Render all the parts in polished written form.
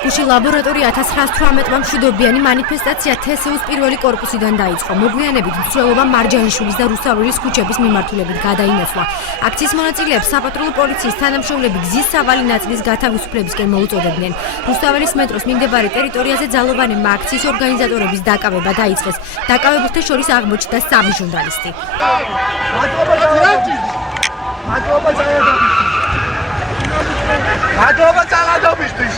გუშინ ლაბორატორია 1918 მშვიდობიანი მანიფესტაცია თსუ-ს პირველი კორპუსიდან დაიწყო. მოგვიანებით მცველობა მარჯანიშვილის და რუსთაველის ქუჩების მიმართულებით გადაინაცვლა. აქციის მონაწილეებს საპატრულო პოლიციის თანამშრომლები გზის სავალი ნაწილის გათავისუფლებისკენ მოუწოდებდნენ. რუსთაველის მეტროს მიმდებარე ტერიტორიაზე ძალოვანებმა აქციის ორგანიზატორების დაკავება დაიწყეს. დაკავებულთა შორის აღმოჩნდა 3 ჟურნალისტი. მადლობა ძალადობისთვის.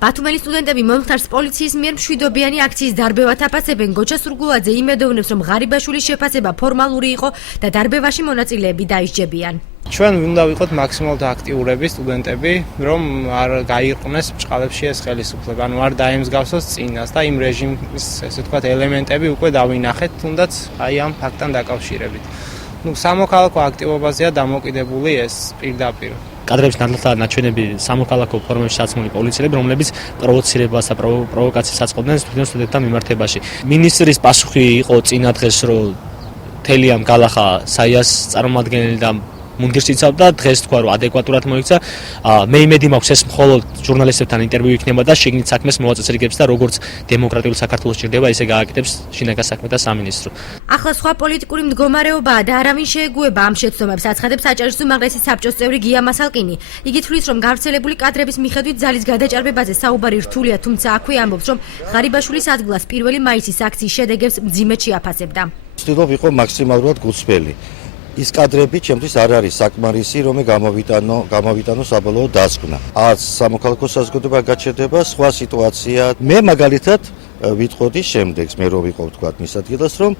ბათუმელის სტუდენტები მომხდარს პოლიციის მიერ მშვიდობიანი აქციის დარბევად აფასებენ. გოჩა სურგულაძე იმედოვნებს, რომ ღარიბაშვილის შეფასება ფორმალური იყო და დარბევაში მონაწილეები დაისჯებიან. ჩვენ უნდა ვიყოთ მაქსიმალურად აქტიურები სტუდენტები, რომ არ გაიყვნეს ბჭყალებში ეს ხელისუფლება, ანუ არ დაემსგავსოს წინას და იმ რეჟიმის, ესე ვთქვათ, ელემენტები უკვე დავინახეთ, თუნდაც აი ამ ფაქტთან დაკავშირებით. სამოქალაქო აქტივობაზეა დამოკიდებული ეს პირდაპირ. კადრების ნაჩვენები სამოქალაქო ფორმებში საცმული პოლიციელები, რომლებიც პროვოცირებას და პროვოკაციას აწყობდნენ სტუდენტთა მიმართებაში. მინისტრის პასუხი იყო წინა დღეს, რომ თელიამ გალახა საიას წარმომადგენელი და მუნდირს იცავდა, დღეს თქვა, რომ ადეკვატურად მოიქცა. მე იმედი მაქვს, ეს მხოლოდ ჟურნალისტებთან ინტერვიუ იქნება და შიგნით საქმეს მოაწესრიგებს და როგორც დემოკრატიულ საქართველოს ჭირდება, ისე გააკეთებს შინაგან საქმეთა სამინისტრო. ახლა სხვა პოლიტიკური მდგომარეობაა და არავინ შეეგუება ამ შეცდომებს, აცხადებს საჭარისო უმაღლესი საბჭოს წევრი გია მასალკინი. იგი თვლის, რომ გავრცელებული კადრების მიხედვით ძალის გადაჭარბებაზე საუბარი რთულია, თუმცა აქვე ამბობს, რომ ღარიბაშვილის ადგილას 1 მაისის აქციის შედეგებს მძიმედ შეაფასებდა. ვცდილობ იყო მაქსიმალურად გულწრფელი. ის კადრები ჩემთვის არ არის საკმარისი, რომ გამოვიტანო საბოლოო დასკვნა. არც სამოქალაქო საზოგადოება გაჩერდება, სხვა სიტუაცია. მე მაგალითად ვიტყოდი შემდეგს, მე რო ვიყავ თქვათ მის ადგილას, რომ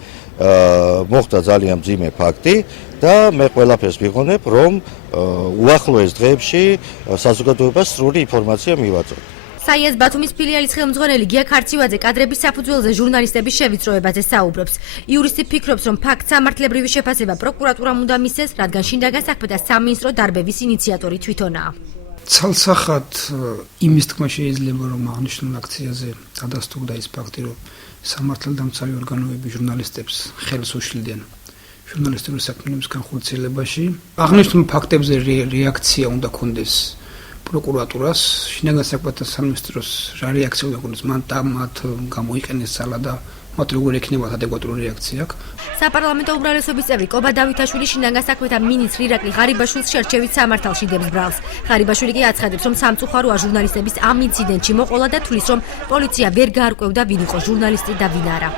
მოხდა ძალიან მძიმე ფაქტი და მე ყველაფერს ვიღონებ, რომ უახლოეს დღეებში საზოგადოებას სრული ინფორმაცია მივაწოდოთ. საიას ბათუმის ფილიალის ხელმძღვანელი გია ქარცივაძე კადრების საფუძველზე ჟურნალისტების შევიწროებაზე საუბრობს. იურისტი ფიქრობს, რომ ფაქტ სამართლებრივი შეფასება პროკურატურამ უნდა მისცეს, რადგან შინაგან საქმეთა სამინისტრო დარბევის ინიციატორი თვითონაა. ცალსახად იმის თქმა შეიძლება, რომ აღნიშნულ აქციაზე დადასტურდა ის ფაქტი, რომ სამართალდამცავი ორგანოები ჟურნალისტებს ხელს უშლიდნენ ჟურნალისტური საქმიანობის განხორციელებაში. აღნიშნულ ფაქტებზე რეაქცია უნდა ქონდეს პროკურატურას, შინაგან საქმეთა სამინისტროს რა რეაქცია უნდა ქონდეს, მათ გამოიყენეს ძალა და მათ როგორ ექნებათ ადეკვატური რეაქცია. საპარლამენტო უმრავლესობის წევრი კობა დავითაშვილი შინაგან საქმეთა მინისტრი ირაკლი ღარიბაშვილს შერჩევით სამართალში დებს ბრალს. ღარიბაშვილი კი აცხადებს, რომ სამწუხაროა ჟურნალისტების ამ ინციდენტში მოყოლა და თვლის, რომ პოლიცია ვერ გაარკვევდა ვინ იყო ჟურნალისტი და ვინ არა.